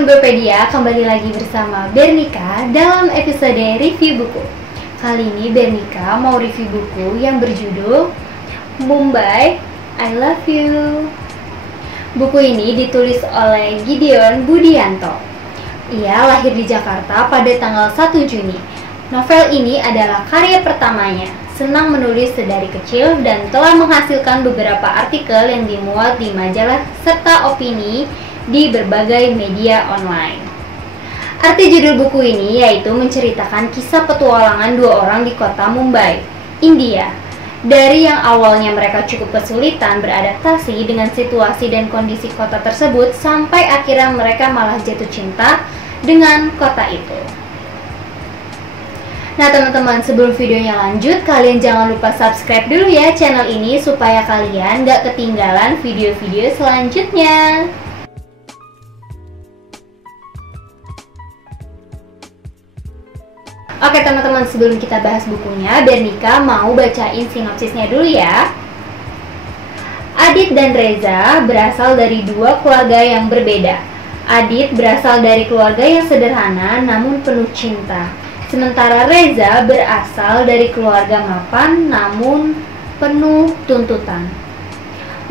teman-teman Gopedia, kembali lagi bersama Bernika dalam episode review buku. Kali ini Bernika mau review buku yang berjudul Mumbai, I Love You. Buku ini ditulis oleh Gideon Budianto. Ia lahir di Jakarta pada tanggal 1 Juni. Novel ini adalah karya pertamanya. Senang menulis sedari kecil dan telah menghasilkan beberapa artikel yang dimuat di majalah serta opini di berbagai media online. Arti judul buku ini yaitu menceritakan kisah petualangan dua orang di kota Mumbai, India. Dari yang awalnya mereka cukup kesulitan beradaptasi dengan situasi dan kondisi kota tersebut, sampai akhirnya mereka malah jatuh cinta dengan kota itu. Nah teman-teman, sebelum videonya lanjut, kalian jangan lupa subscribe dulu ya channel ini supaya kalian gak ketinggalan video-video selanjutnya. Oke teman-teman, sebelum kita bahas bukunya, Bernika mau bacain sinopsisnya dulu ya. Adit dan Reza berasal dari dua keluarga yang berbeda. Adit berasal dari keluarga yang sederhana namun penuh cinta. Sementara Reza berasal dari keluarga mapan namun penuh tuntutan.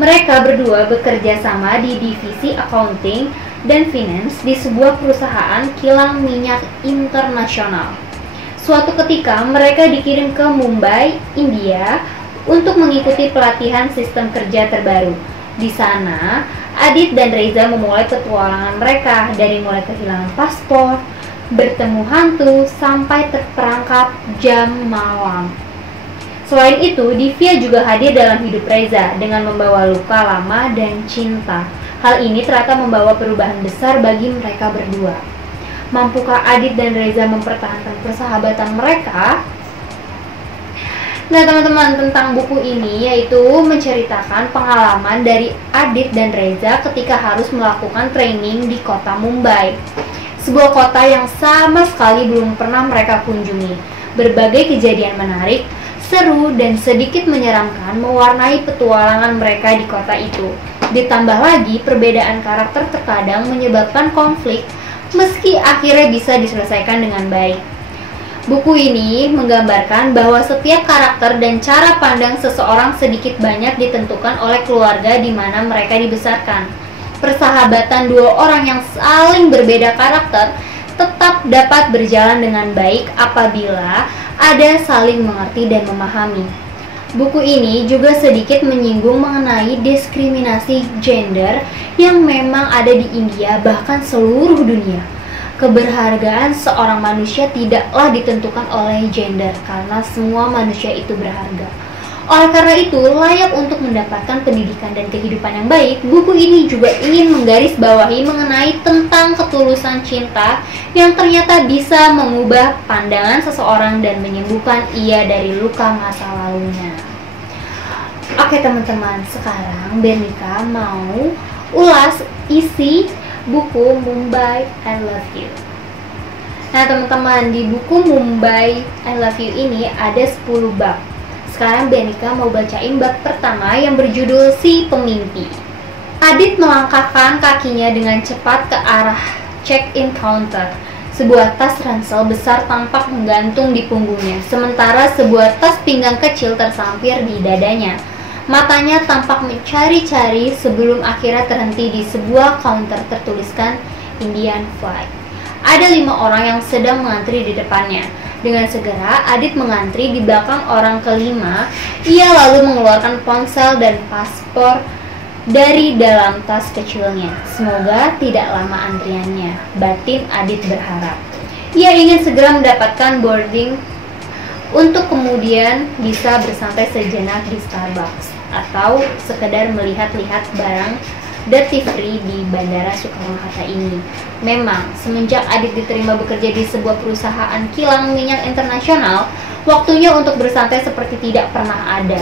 Mereka berdua bekerja sama di divisi accounting dan finance di sebuah perusahaan kilang minyak internasional. Suatu ketika mereka dikirim ke Mumbai, India untuk mengikuti pelatihan sistem kerja terbaru. Di sana, Adit dan Reza memulai petualangan mereka dari mulai kehilangan paspor, bertemu hantu, sampai terperangkap jam malam. Selain itu, Divya juga hadir dalam hidup Reza dengan membawa luka lama dan cinta. Hal ini ternyata membawa perubahan besar bagi mereka berdua. Mampukah Adit dan Reza mempertahankan persahabatan mereka? Nah teman-teman, tentang buku ini yaitu menceritakan pengalaman dari Adit dan Reza ketika harus melakukan training di kota Mumbai, sebuah kota yang sama sekali belum pernah mereka kunjungi. Berbagai kejadian menarik, seru, dan sedikit menyeramkan mewarnai petualangan mereka di kota itu. Ditambah lagi, perbedaan karakter terkadang menyebabkan konflik, meski akhirnya bisa diselesaikan dengan baik. Buku ini menggambarkan bahwa setiap karakter dan cara pandang seseorang sedikit banyak ditentukan oleh keluarga di mana mereka dibesarkan. Persahabatan dua orang yang saling berbeda karakter tetap dapat berjalan dengan baik apabila ada saling mengerti dan memahami. Buku ini juga sedikit menyinggung mengenai diskriminasi gender yang memang ada di India, bahkan seluruh dunia. Keberhargaan seorang manusia tidaklah ditentukan oleh gender, karena semua manusia itu berharga. Oleh karena itu, layak untuk mendapatkan pendidikan dan kehidupan yang baik. Buku ini juga ingin menggarisbawahi mengenai tentang ketulusan cinta yang ternyata bisa mengubah pandangan seseorang dan menyembuhkan ia dari luka masa lalunya. Oke teman-teman, sekarang Bernika mau ulas isi buku Mumbai, I Love You. Nah teman-teman, di buku Mumbai, I Love You ini ada 10 bab. Sekarang Bernika mau bacain bab pertama yang berjudul Si Pemimpi. Adit melangkahkan kakinya dengan cepat ke arah check-in counter. Sebuah tas ransel besar tampak menggantung di punggungnya, sementara sebuah tas pinggang kecil tersampir di dadanya. Matanya tampak mencari-cari sebelum akhirnya terhenti di sebuah counter tertuliskan Indian Flight. Ada 5 orang yang sedang mengantri di depannya. Dengan segera, Adit mengantri di belakang orang kelima. Ia lalu mengeluarkan ponsel dan paspor dari dalam tas kecilnya. Semoga tidak lama antriannya, batin Adit berharap. Ia ingin segera mendapatkan boarding untuk kemudian bisa bersantai sejenak di Starbucks atau sekedar melihat-lihat barang duty free di Bandara Soekarno-Hatta ini. Memang, semenjak Adit diterima bekerja di sebuah perusahaan kilang minyak internasional, waktunya untuk bersantai seperti tidak pernah ada.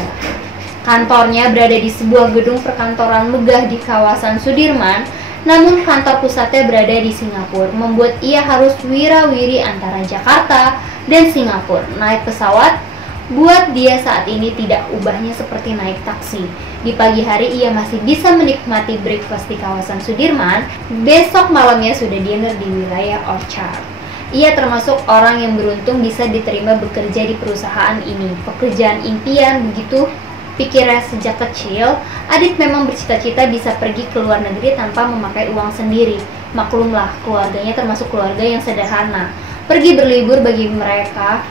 Kantornya berada di sebuah gedung perkantoran megah di kawasan Sudirman, namun kantor pusatnya berada di Singapura, membuat ia harus wira-wiri antara Jakarta dan Singapura, naik pesawat, Buat dia saat ini tidak ubahnya seperti naik taksi. Di pagi hari ia masih bisa menikmati breakfast di kawasan Sudirman, besok malamnya sudah dinner di wilayah Orchard. Ia termasuk orang yang beruntung bisa diterima bekerja di perusahaan ini. Pekerjaan impian, begitu pikirnya sejak kecil. Adit memang bercita-cita bisa pergi ke luar negeri tanpa memakai uang sendiri. Maklumlah, keluarganya termasuk keluarga yang sederhana. Pergi berlibur bagi mereka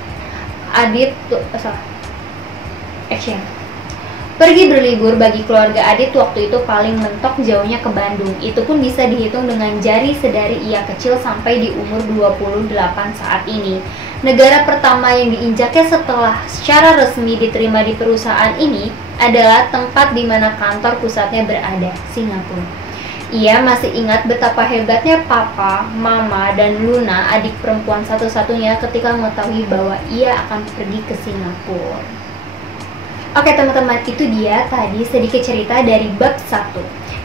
Pergi berlibur bagi keluarga Adit waktu itu paling mentok jauhnya ke Bandung. Itu pun bisa dihitung dengan jari sedari ia kecil sampai di umur 28 saat ini. Negara pertama yang diinjaknya setelah secara resmi diterima di perusahaan ini adalah tempat di mana kantor pusatnya berada, Singapura. Ia masih ingat betapa hebatnya Papa, Mama, dan Luna, adik perempuan satu-satunya, ketika mengetahui bahwa ia akan pergi ke Singapura. Oke teman-teman, itu dia tadi sedikit cerita dari bab 1.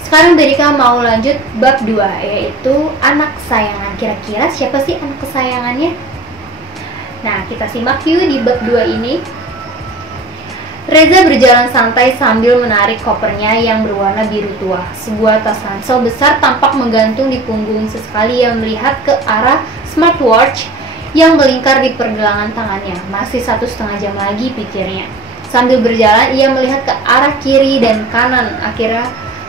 Sekarang Berika mau lanjut bab 2, yaitu anak kesayangan. Kira-kira siapa sih anak kesayangannya? Nah, kita simak yuk di bab 2 ini. Reza berjalan santai sambil menarik kopernya yang berwarna biru tua. Sebuah tas ransel besar tampak menggantung di punggung. Sesekali ia melihat ke arah smartwatch yang melingkar di pergelangan tangannya. Masih 1,5 jam lagi, pikirnya. Sambil berjalan, ia melihat ke arah kiri dan kanan. Akhirnya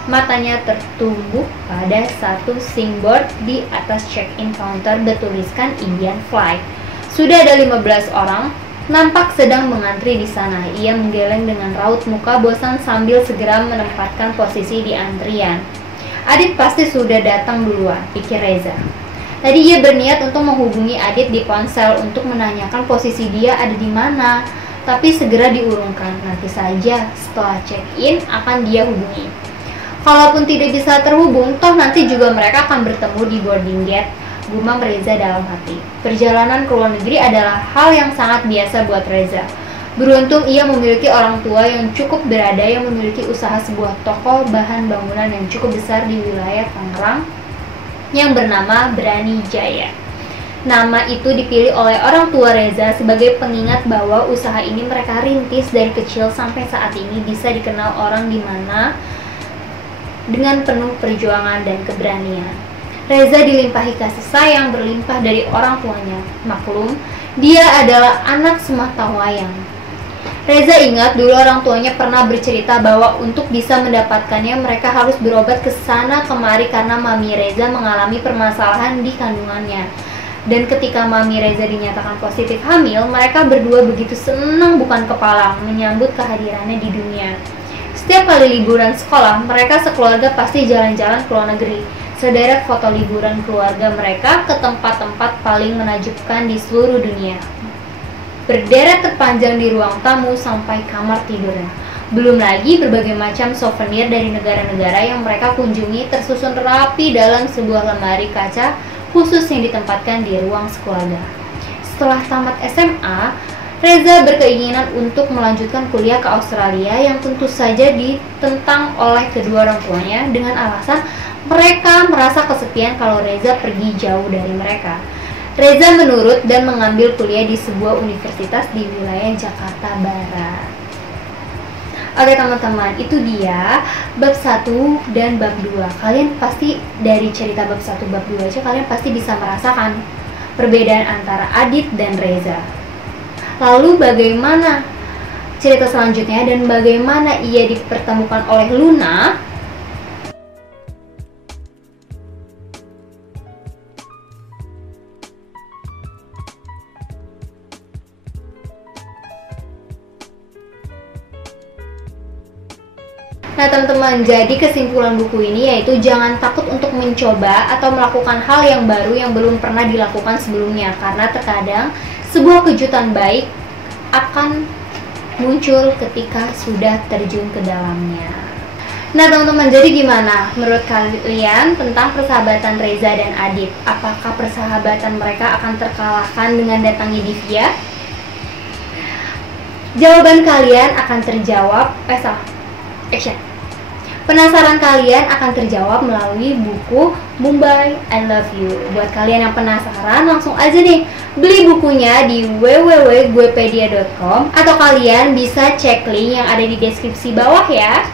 matanya tertumbuh pada satu SIM-board di atas check-in counter bertuliskan Indian Flight. Sudah ada 15 orang nampak sedang mengantri di sana. Ia menggeleng dengan raut muka bosan sambil segera menempatkan posisi di antrian. Adit pasti sudah datang duluan, pikir Reza. Tadi ia berniat untuk menghubungi Adit di ponsel untuk menanyakan posisi dia ada di mana, tapi segera diurungkan. Nanti saja setelah check-in akan dia hubungi. Kalaupun tidak bisa terhubung, toh nanti juga mereka akan bertemu di boarding gate, gumam Reza dalam hati. Perjalanan ke luar negeri adalah hal yang sangat biasa buat Reza. Beruntung ia memiliki orang tua yang cukup berada, yang memiliki usaha sebuah toko bahan bangunan yang cukup besar di wilayah Tangerang yang bernama Berani Jaya. Nama itu dipilih oleh orang tua Reza sebagai pengingat bahwa usaha ini mereka rintis dari kecil sampai saat ini bisa dikenal orang di mana dengan penuh perjuangan dan keberanian. Reza dilimpahi kasih sayang berlimpah dari orang tuanya. Maklum, dia adalah anak sematawayang. Reza ingat dulu orang tuanya pernah bercerita bahwa untuk bisa mendapatkannya mereka harus berobat ke sana kemari karena Mami Reza mengalami permasalahan di kandungannya. Dan ketika Mami Reza dinyatakan positif hamil, mereka berdua begitu senang bukan kepala menyambut kehadirannya di dunia. Setiap kali liburan sekolah, mereka sekeluarga pasti jalan-jalan ke luar negeri. Sederet foto liburan keluarga mereka ke tempat-tempat paling menakjubkan di seluruh dunia. Berderet terpanjang di ruang tamu sampai kamar tidurnya. Belum lagi berbagai macam souvenir dari negara-negara yang mereka kunjungi tersusun rapi dalam sebuah lemari kaca khusus yang ditempatkan di ruang sekeluarga. Setelah tamat SMA, Reza berkeinginan untuk melanjutkan kuliah ke Australia yang tentu saja ditentang oleh kedua orang tuanya dengan alasan mereka merasa kesepian kalau Reza pergi jauh dari mereka. Reza menurut dan mengambil kuliah di sebuah universitas di wilayah Jakarta Barat. Oke teman-teman, itu dia bab 1 dan bab 2. Kalian pasti dari cerita bab 1 bab 2 aja kalian pasti bisa merasakan perbedaan antara Adit dan Reza. Lalu bagaimana cerita selanjutnya dan bagaimana ia dipertemukan oleh Luna? Nah teman-teman, jadi kesimpulan buku ini yaitu jangan takut untuk mencoba atau melakukan hal yang baru yang belum pernah dilakukan sebelumnya, karena terkadang sebuah kejutan baik akan muncul ketika sudah terjun ke dalamnya. Nah teman-teman, jadi gimana menurut kalian tentang persahabatan Reza dan Adit? Apakah persahabatan mereka akan terkalahkan dengan datangnya Divya? Jawaban kalian akan terjawab, Penasaran kalian akan terjawab melalui buku Mumbai I Love You. Buat kalian yang penasaran, langsung aja nih beli bukunya di www.guepedia.com atau kalian bisa cek link yang ada di deskripsi bawah ya.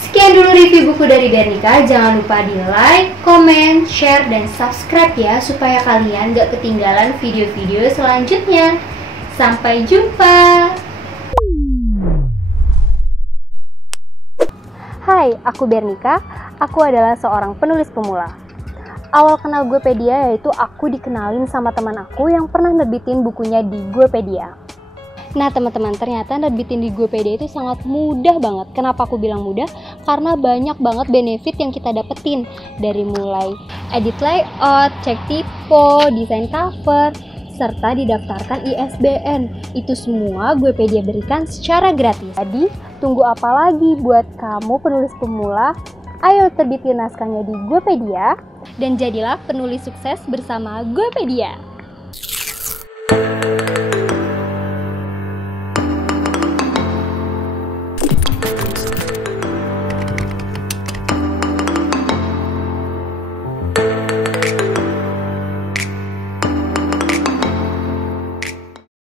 Sekian dulu review buku dari Bernika. Jangan lupa di like, comment, share, dan subscribe ya, supaya kalian gak ketinggalan video-video selanjutnya. Sampai jumpa. Hai, aku Bernika. Aku adalah seorang penulis pemula. Awal kenal Guepedia yaitu aku dikenalin sama teman aku yang pernah nerbitin bukunya di Guepedia. Nah teman-teman, ternyata nerbitin di Guepedia itu sangat mudah banget. Kenapa aku bilang mudah? Karena banyak banget benefit yang kita dapetin. Dari mulai edit layout, cek typo, desain cover, serta didaftarkan ISBN. Itu semua Guepedia berikan secara gratis. Jadi, tunggu apa lagi buat kamu penulis pemula? Ayo terbitin naskahnya di Guepedia dan jadilah penulis sukses bersama Guepedia.